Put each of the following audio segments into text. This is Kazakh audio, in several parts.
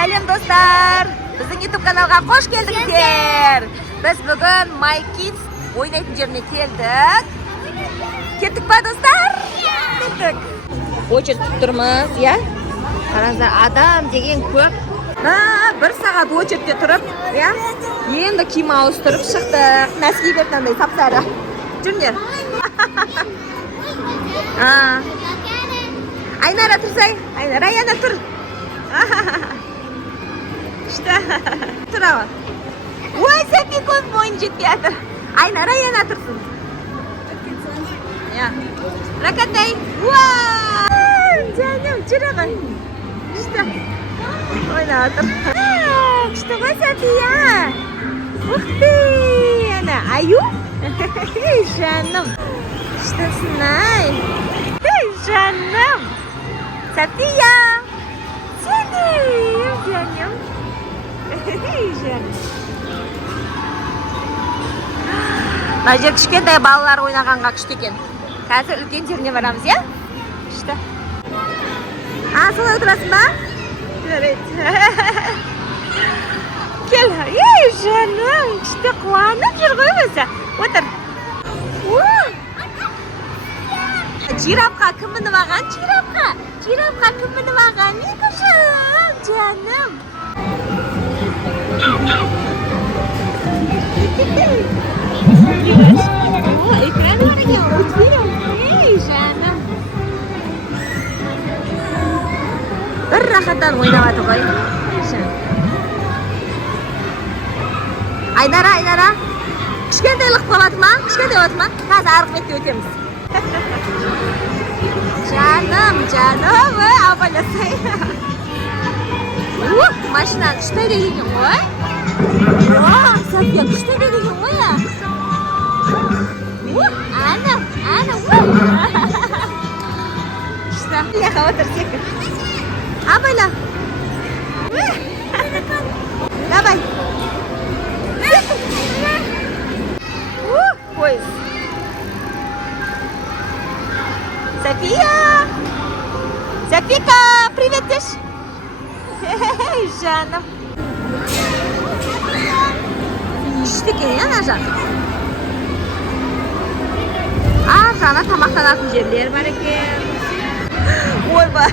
Сәлем достар. Біздің YouTube каналға қош келдіңіздер. Біз бүгін My Kids ойнайтын жеріне келдік. Кеттік па достар? Кеттік. Очередь тұрмыз, я? Қараңыздар, адам деген көп. Бір сағат очередте тұрып, я? Енді киім ауыстырып шықтық. Нәски беріп мынандай сап-сары. Жүріңдер. Айнара тұрсай. Айнара, Аяна тұр. İşte. Тұр ава. Ой, Сәпикон бойын жетпей жатыр. Айнара, Аяна тұрсын. Ракатай. Жаным, жүр аға. İşte. Ойна жатыр. Күшті ғой, Сәпия. Ух ты, ана, Аю. Жаным. Күштісін-ай. Жаным. Сәпия. Сәлем, жаным. Жаным. Мына жер кішкентай балалар ойнағанға күшті екен. Қазір үлкен жеріне барамыз, я? Күшті. Солай отырасың ба? Жарайды. Кел. Жаным, күшті қуанып жүр ғой өзі. Отыр. Жирафқа кім мініп алған? Жирафқа кім мініп алған? Не күшім, жаным. Экран бар екен, мультфильм. Жаным. Бір рахаттан ойнап жатыр ғой. Айнара. Кішкентайлық қалады ма? Кішкентай болады ма? Қазір арғы бетте өтеміз. Жаным, абайласай. Машина күшті деген ғой. Сәпия күшті деген ғой. Ана. Күшті. Яқа отыр секір. Абайла. Давай. Поезд. Софика, привет, Деш. Жаным. Күшті екен, ана жақ. Жана тамақтанатын жерлер бар екен. Ойбай.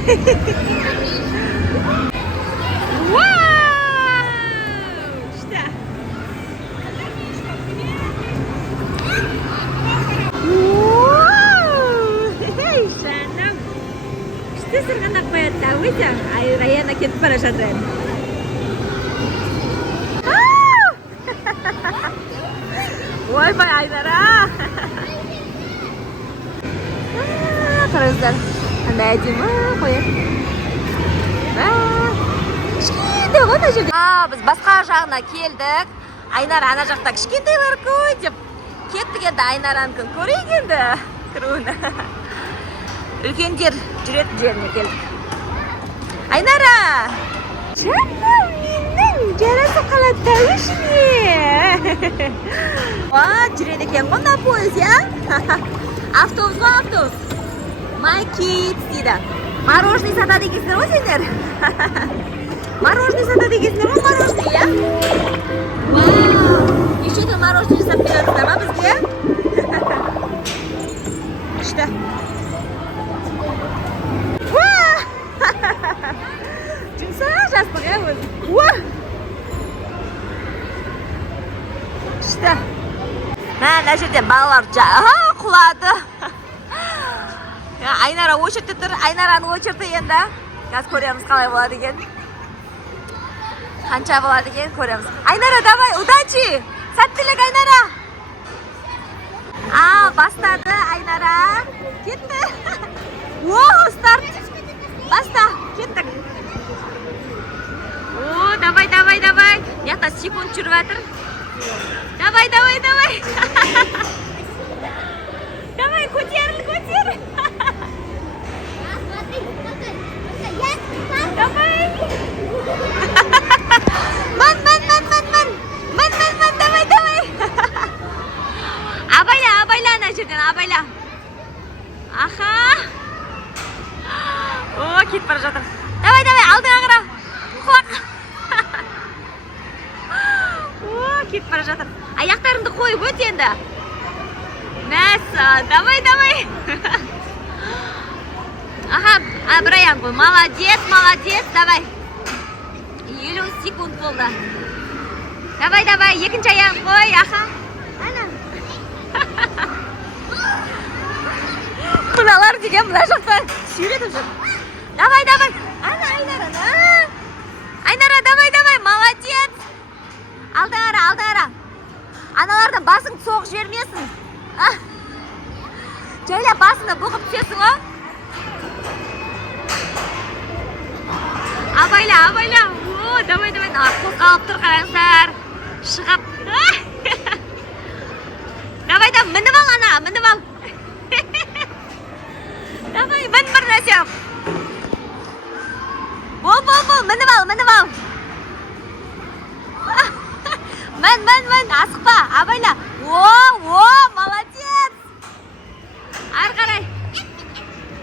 Күшті. Жаным. Күшті сырғанақ қояды да, өзі. Аяна кетіп бара жатыр әлі. Ойбай, Айнара. Қараңыздар. Қандай әдемі қояды. Кішкентай ғой мына жерде. Біз басқа жағына келдік. Айнара ана жақта кішкентайлар ғой деп кеттік енді Айнараныкін көрейік енді. Кіруін. Үлкендер жүретін жеріне келдік. Айнара! Жаным менің жарасы қалады өшіне. Жүреді екен ғында пойыз, я? Автобус ғой, автобус. My Kids дейді. Мороженый сатады екенсіңдер ғой сендер? Мороженый сатады екенсіңдер ғой, мороженый, я? Нешедің мороженый жасап бересіңдер ма бізге? Күшті. Жұмсақ жастық, я өзі. Күшті. Мына жерден балалар құлады. Айнара очередте тұр. Айнараның очереті енді. Қазір көреміз қалай болады екен. Қанша болады екен көреміз. Айнара, давай, удачи! Сәттілік, Айнара! Бастады Айнара. Кетті. Старт. Баста. Кеттік. Давай. Яқта секунд жүріп жатыр. Давай. Давай, көтер. Давай. Ман, давай. Абайла ана жерден, абайла. Аха. Кетіп бара жатыр. Давай, алдыңа қара. Құлақ. кетіп бара жатыр. Аяқтарыңды қойып өт енді. Мәссә, давай. Аха, бір аяғын қой. Молодец, давай. 50 секунд болды. Давай, екінші аяғын қой, аха. Мыналар деген мына жақта сүйретіп жүр. Давай. Айнара, давай, молодец. Алдыңара. Аналардан басың соғып жібермесін. Жайла басыңды бұғып түсесің, о? Абайла. О, давай. Қозғалып тұр, қараңыздар. Шығып. Давай, мініп ал, ана, мініп ал. Давай, мін бір нәрсе. Бол, мініп ал. Мін, асықпа, абайла. О, молодец. Ар қарай.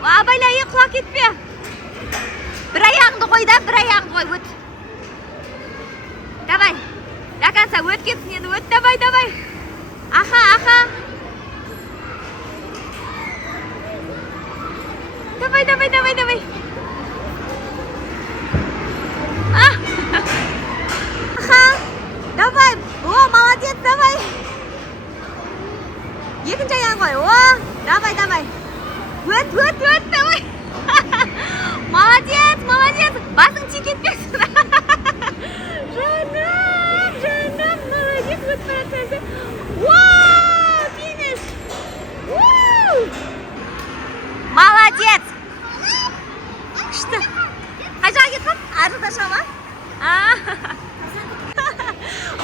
Абайла, құлақ кетпе. Бір аяғыңды қой, өт. Давай. Даканса, өт кетсін енді, өт, давай. Аха. Давай. Аха. Давай. О, молодец, давай. Екінші аяғын қой. О, давай. Өт, давай. Молодец. Басың тиіп кетпесін. Жаным, молодец, өт баратсың. Вау, финиш. Молодец. Күшті. Қай жаққа кетіп? Ар жақта шыға ма?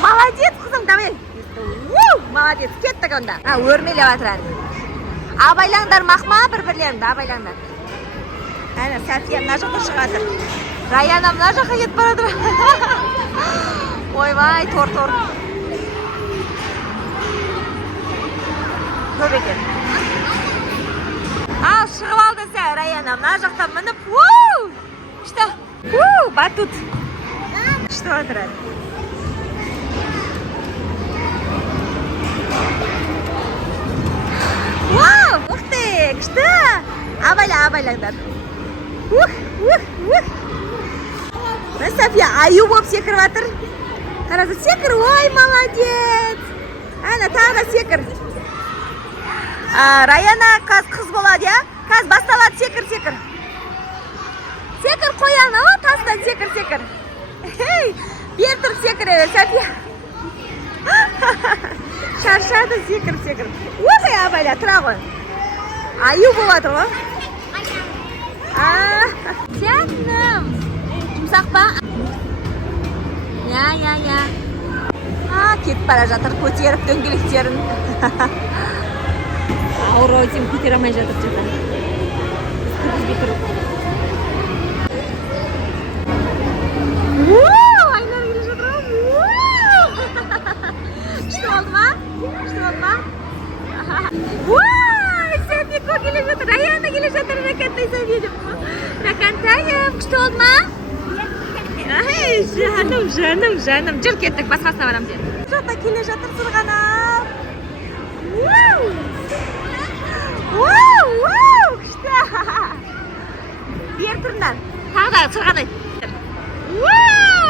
Молодец, қызым, давай. Молодец, кеттік онда. Өрмелеп жатыр әлі. Абайлаңдар мақма бір-бірлеріңді, абайлаңдар. Әне, Сәфия мына жақта шығатыр. Раяна мына жаққа кетіп баратыр. Ойбай, тор. Көп екен. Ал, шығып алды сәй, Раяна мына жақта мініп. Күшті. Батут. Күшті отырады. Уқты, күшті. Абайлаңдар. Сәфия аю болып секіріп жатыр. Қарасы, секір, ой, молодец. Әне, тағы да секір. Раяна қыз болады, я? Қыз басталады, секір. Секір қояны, о, тастан секір. Бер тұр секіре бер, Сәфия. Шаршады, секір. Оқай, абайла, тұра ғой. Аю болады ғой. Жаным. Жұмсақ ба? Я. Кетіп бара жатыр, көтеріп дөңгелектерін. Ауыр ойсем көтер алмай жатыр жатыр. Айнар келе жатыр. Күшті болды ма? Сәбико келе жатыр, Раяна келе жатыр, Ракантай Сәбием. Ракантайым, күшті болды ма? Жаным. Жүр кеттік, басқасына барамыз енді. Жақта келе жатыр сырғанап. Күшті. Бер тұрыңдар. Тағы да сырғанай.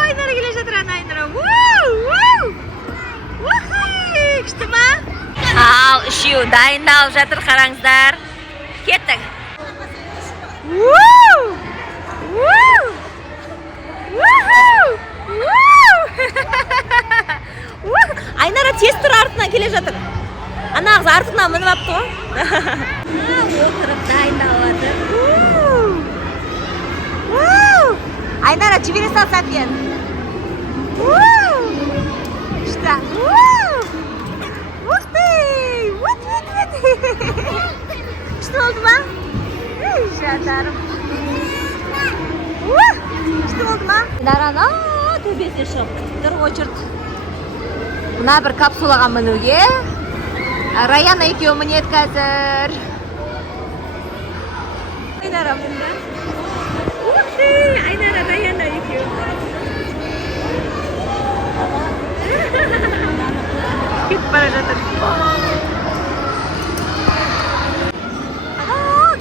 Айнар келе жатыр, Айнара. Күшті ма? Ал, үшеу дайындалып жатыр, қараңыздар. Кеттік. Айнара тез тұр, артынан келе жатыр. Анағыз артынан мініп апты ғой. Отырып дайындалып жатыр. Айнара жібере сал Сәпиен. Күшті. Күшті болды ма? Жандарым. Күшті болды ма? Дарана төбесіне шығып тұр очырт. Мына бір капсулаға мінуге. Раяна екеуі мінеді қазір. Айнара мінді. Айнара, Раяна екеуі. жатыр.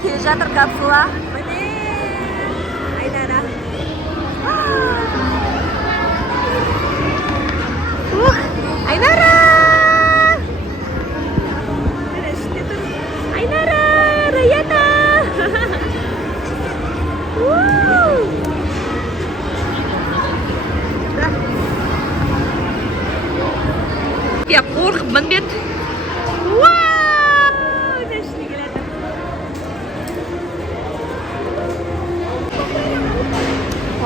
Келе жатыр капсула. Міне, Айнара. Айнара! Айнара, Раяна! Я қорқыпмын бет.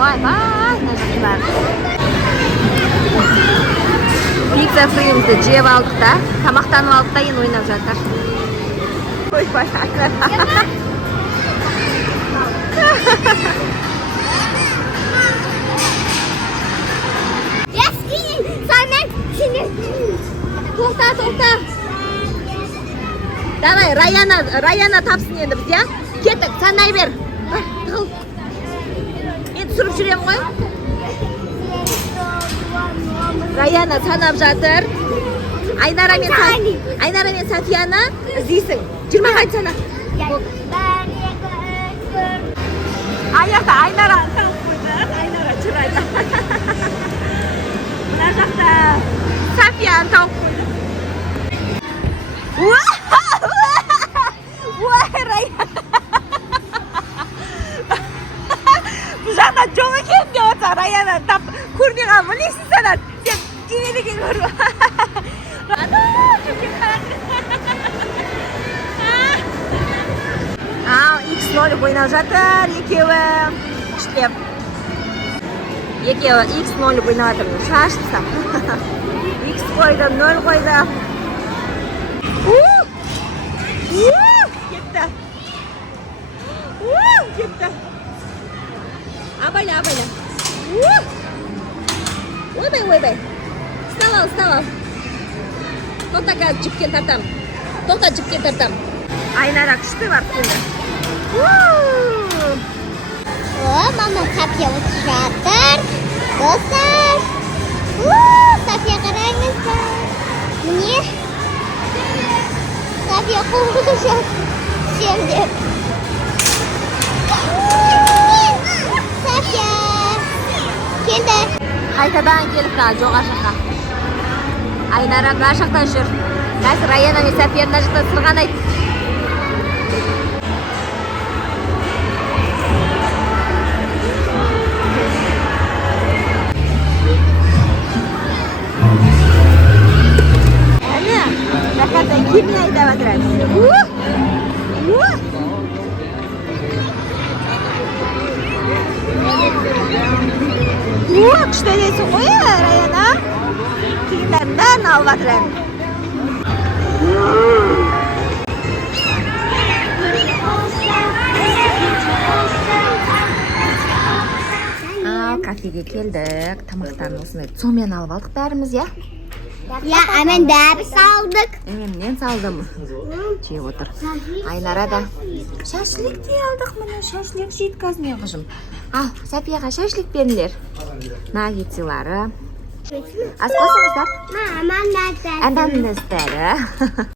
Ой, нажақтылар. Пицца фреймді жеп алдық та, тамақтанып алдық та, енді ойнап жатыр. Ой, Тоқта. Давай, Раяна тапсын енді біз, я? Кеттік, санай бер. Енді сүріп жүрем ғой. Раяна санап жатыр. Айнара мен Софияны іздейсің. 20 қайт сана. Аяқта Айнара тауып қойдық. Айнара жүрайды. Мына жақта Софияны тауып қойдық. Ой, Раяна. Бұл жақта жоқ екен деп отса, Раяна тап көрмей қалып, білесің санат. Сен кемелеген көріп. X0 ойнап жатыр, екеуі күштеп. Екеуі X0 ойнап жатыр, шаштысам. X қойды, 0 қойды. Кетті. Абайла. Ойбай. Стал ал. Тоқта қазір жіпкен тартам. Айнара күшті бар енді. Мама София өтіп жатыр. Достар. София қараңыздар. Міне. София қуып жатыр. Семдеп. София. Келді. Қайтадан келіп та жоға жаққа. Айнара ға жақтан жүр. Қазір Раяна мен София мына жақтан сырған айт. Kimi ayda batıradi? Күшті дейсің ғой, Раяна. Киімдерін алып батырады. Кафеге келдік. Тамақтарын осындай цомен алып алдық бәріміз, я? Ya, hemen ders aldık. Мен салдым. Жеп отыр. Айнара да. Шашлик де алдық, міне шашлик жейді қазір қыжым. Ал, Софияға шашлик беріңдер. Наггетсылары. Ас қосыңыздар. Mama nereden? Әнәністері.